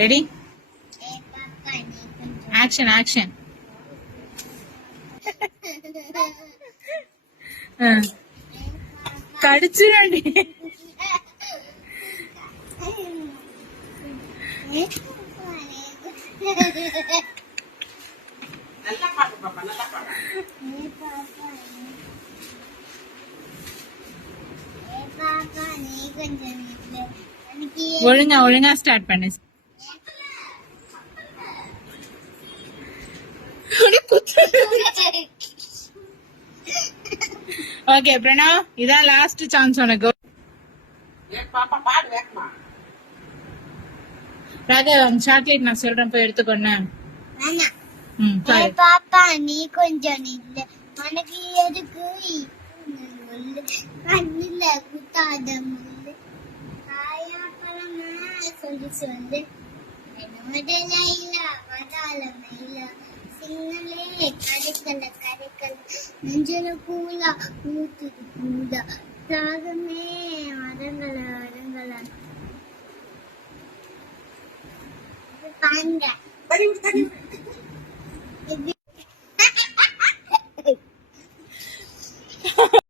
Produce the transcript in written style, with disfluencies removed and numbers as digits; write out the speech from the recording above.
Ready, action action. கடிச்சிருண்டி. ஒழுங்கா ஒழுங்கா start பண்ணு. ஓகே பிரணவ், இதான் லாஸ்ட் சான்ஸ் உனக்கு. ராகவ், சாக்லேட் நான் சொல்றேன், போய் எடுத்துக்கொன்னு. பாப்பா நீ கொஞ்சம் நில்ல, உனக்கு எதுக்கு கண்ணில குத்தாத முள்ளு, காயா பழமா சொல்லி சொல்லு, லைலா மதால மயிலா, சிங்களே கரைக்கல கரைக்கல, நெஞ்சல கூலா ஊத்துது கூடா, ராகமே அரங்கல அரங்கல பாங்க.